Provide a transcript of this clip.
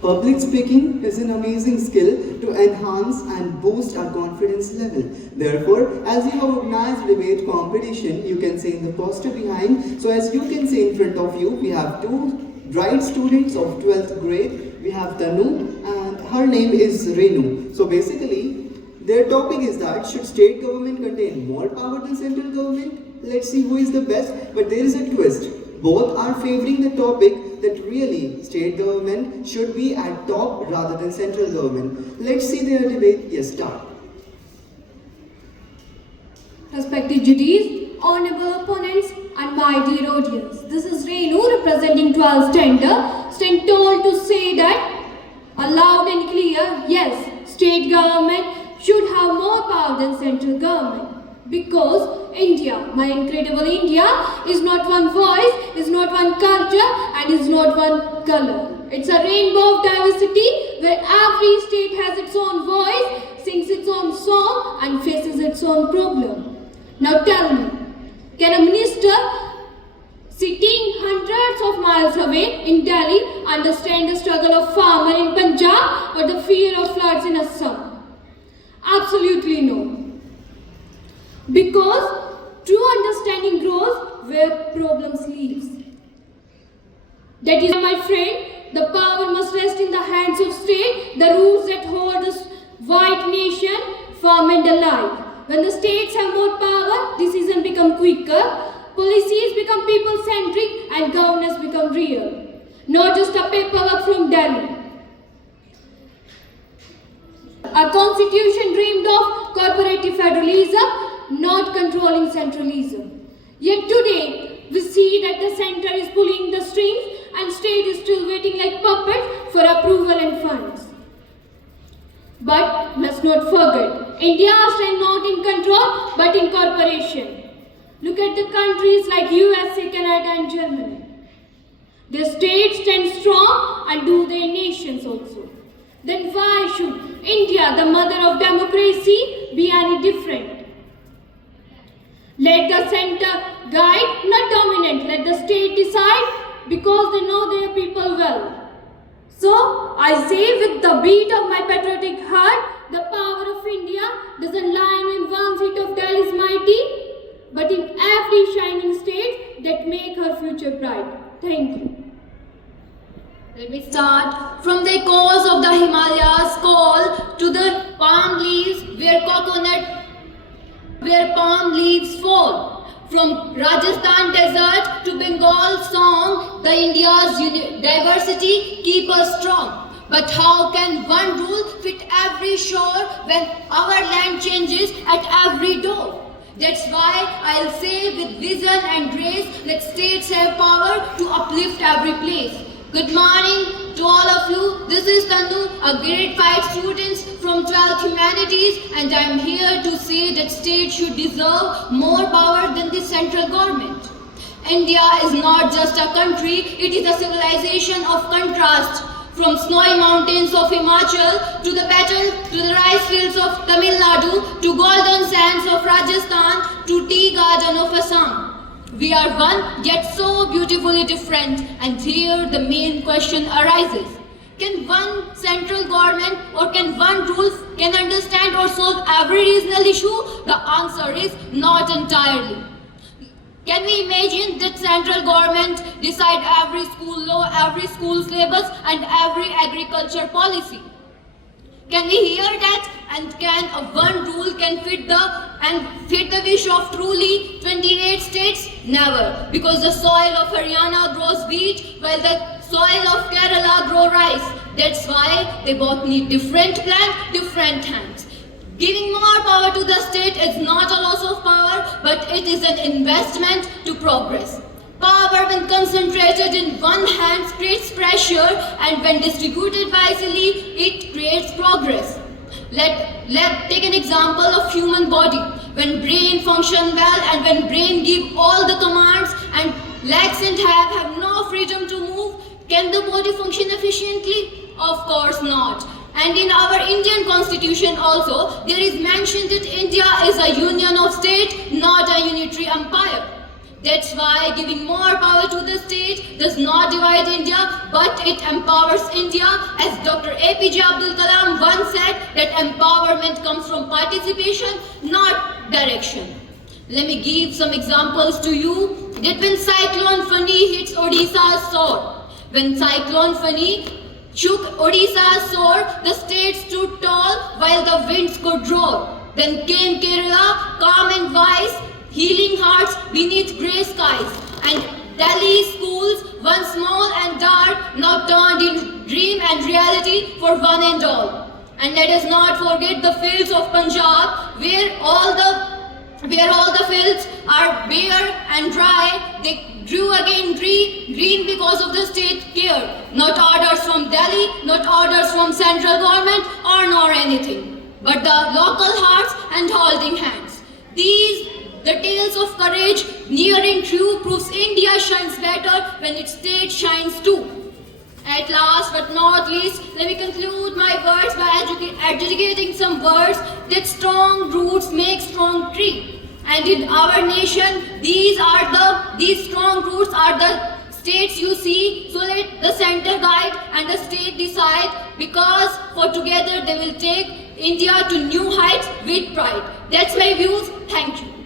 Public speaking is an amazing skill to enhance and boost our confidence level. Therefore, as you have organized debate competition, you can see in the poster behind. So as you can see in front of you, we have two bright students of 12th grade. We have Tanu and her name is Renu. So basically, their topic is that should state government contain more power than central government? Let's see who is the best, but there is a twist. Both are favoring the topic that really state government should be at top rather than central government. Let's see their debate. Yes, start. Respected judges, honorable opponents, and my dear audience, this is Renu representing 12th standard. Stand told to say that aloud and clear, yes, state government should have more power than central government. Because India, my incredible India, is not one voice, is not one culture, and is not one color. It's a rainbow of diversity where every state has its own voice, sings its own song, and faces its own problem. Now tell me, can a minister sitting hundreds of miles away in Delhi understand the struggle of farmer in Punjab or the fear of floods in Assam? Absolutely no. Because true understanding grows where problems live. That is, my friend, the power must rest in the hands of state, the roots that hold this white nation firm and alive. When the states have more power, decisions become quicker, policies become people-centric, and governance become real. Not just a paperwork from Delhi. Our constitution dreamed of corporative federalism, not controlling centralism. Yet today, we see that the center is pulling the strings and state is still waiting like puppets for approval and funds. But let's not forget, India stands not in control but in corporation. Look at the countries like USA, Canada and Germany. Their states stand strong and do their nations also. Then why should India, the mother of democracy, be any different? Let the center guide, not dominate. Let the state decide because they know their people well. So, I say with the beat of my patriotic heart, the power of India doesn't lie in one seat of Delhi's mighty, but in every shining state that make her future bright. Thank you. Let me start from the echoes of the Himalayas call to the palm leaves where palm leaves fall. From Rajasthan desert to Bengal song, the India's diversity keep us strong. But how can one rule fit every shore when our land changes at every door? That's why I'll say with vision and grace, let states have power to uplift every place. Good morning to all of you. This is Tanu, a grade 5 student from 12th Humanities, and I'm here to say that states should deserve more power than the central government. India is not just a country, it is a civilization of contrast. From snowy mountains of Himachal to the rice fields of Tamil Nadu to golden sands of Rajasthan to tea garden of Assam. We are one, yet so beautifully different, and here the main question arises. Can one central government or can one rule can understand or solve every regional issue? The answer is not entirely. Can we imagine that central government decide every school law, every school syllabus and every agriculture policy? Can we hear that? And can one rule can fit the wish of truly 28 states? Never, because the soil of Haryana grows wheat while the soil of Kerala grows rice. That's why they both need different plans, different hands. Giving more power to the state is not a loss of power, but it is an investment to progress. Power, when concentrated in one hand, creates pressure, and when distributed wisely, it creates progress. Let's take an example of human body. When brain function well and when brain give all the commands and legs and have no freedom to move, can the body function efficiently? Of course not. And in our Indian constitution also, there is mentioned that India is a union of states, not a unitary empire. That's why giving more power to the state does not divide India, but it empowers India. As Dr. APJ Abdul Kalam once said, that empowerment comes from participation, not direction. Let me give some examples to you. That when Cyclone Fani hits Odisha's shore, when Cyclone Fani shook Odisha's shore, the state stood tall while the winds could roar. Then came Kerala, calm and wise, healing hearts beneath grey skies. And Delhi schools, once small and dark, now turned in dream and reality for one and all. And let us not forget the fields of Punjab, where all the fields are bare and dry. They grew again green because of the state care. Not orders from Delhi, not orders from central government or nor anything, but the local hearts and holding hands. The tales of courage nearing true proves India shines better when its state shines too. At last but not least, let me conclude my words by adjudicating some words that strong roots make strong tree. And in our nation, these strong roots are the states you see. So let the center guide and the state decide, because for together they will take India to new heights with pride. That's my views. Thank you.